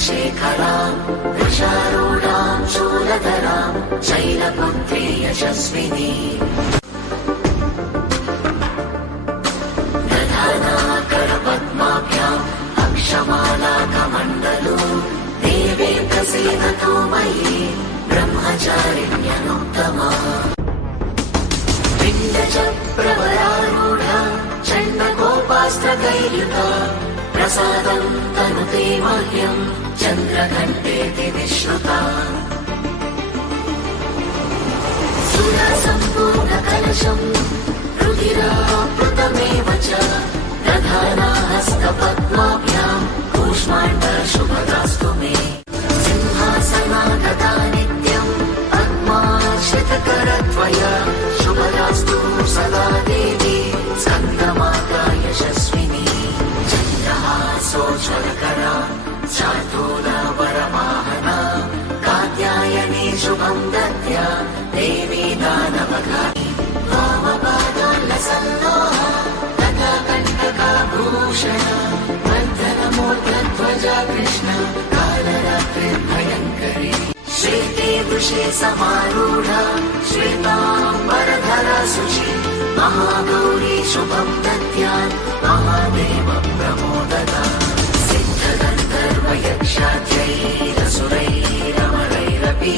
शेखरां वृषारूढां शूलधरां शैलपुत्री यशस्विनी दधानाकरपद्माभ्याम् अक्षमालाकमण्डलो देवे प्रसीदतु मयि ब्रह्मचारिण्यनुत्तमा पिण्डचक्रवरारूढा चण्डकोपास्त्रकैर्युता प्रसादं तनुते मह्यं चन्द्रघण्टेति विश्रुता सुरसम्पूर्णकलशं रुधिराप्लुतमेव च दधाना हस्तपद्माभ्यां कूष्माण्डशुभदास्तु मे सिंहासनागता नित्यं पद्माश्रितकरत्वया शुभदास्तु सदा देवी स्कन्दमाता यशस्विनी चन्द्रहासोज्ज्वलकरा शार्दूलवरवाहना कात्यायनी शुभं दद्या देवी दानवघानी वामपादाल्लसन्नोहा तथा कण्टकाभूषण वर्धनमोर्ध्वध्वजा कृष्ण कालरात्रिर्भयङ्करी श्वेते वृषे समारूढा श्वेताम्बरधरा शुचि महागौरी शुभं दद्यात् महादेव प्रमोददा सिद्धगन्धर्वयक्षाद्यैरसुरैरमरैरपि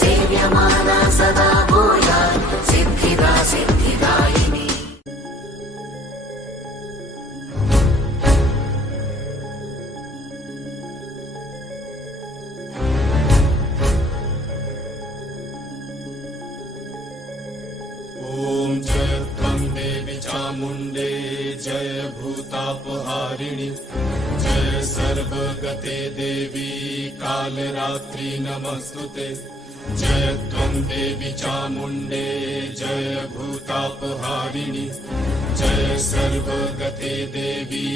सेव्यमाना सदा भूयात् सिद्धिदा सिद्धिदायिनी ॐ जय त्वं देवी चामुण्डे जय भूतापहारिणि जय सर्वगते देवी कालरात्रि नमस्तुते जय त्वं देवी चामुण्डे जय भूतापहारिणि जय सर्वगते देवी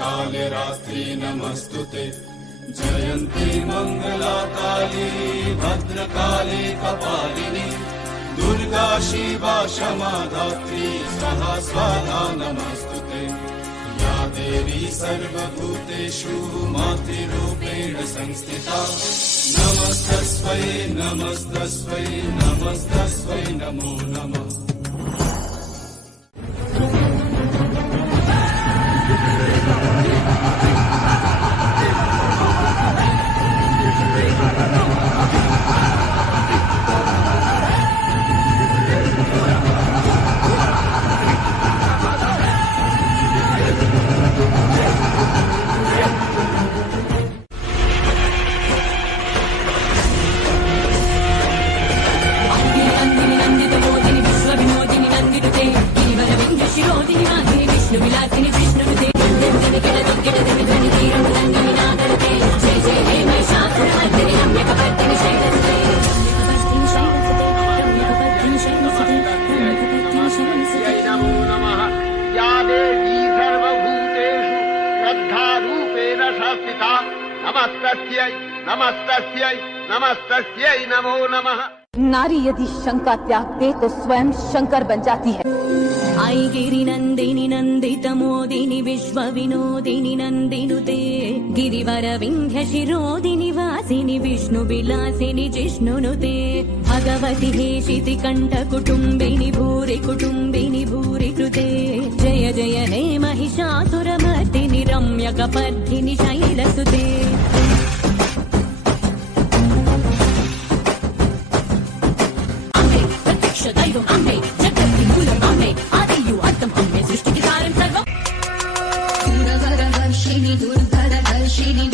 कालरात्रि नमस्तुते जयन्ती मङ्गला काली भद्रकाली कपालिनी दुर्गा शिवा क्षमा धात्री स्वाहा स्वाहा नमस्तुते या देवी सर्वभूतेषु मातृरूपेण संस्थिता नमस्तस्मै नमस्तस्मै नमस्तस्मै नमो नमः नमस्तस्यै नमस्तस्यै नमस्तस्यै नमो नमः। नारी यदि शंका त्याग दे तो स्वयं शंकर बन जाती है। आई गिरि नंदिनी नंदित मोदिनी विश्व विनोदिनी नंदिनुते गिरिवर विंध्य शिरोदिनी वासिनी विष्णु विलासिनी जिष्णुनुते भगवति हेशिति कंठ कुटुंबिनी भूरि कृते जय जय ने महिषासुरमर्दिनि रम्य कपर्दिनि शैलसुते दैवं अम्बे जगति मूलम् अम्बे आदियु अर्थम् अम्बे सृष्टिकि सारं सर्वम् सुरवरवर्षिणि दुर्धरदर्शिनि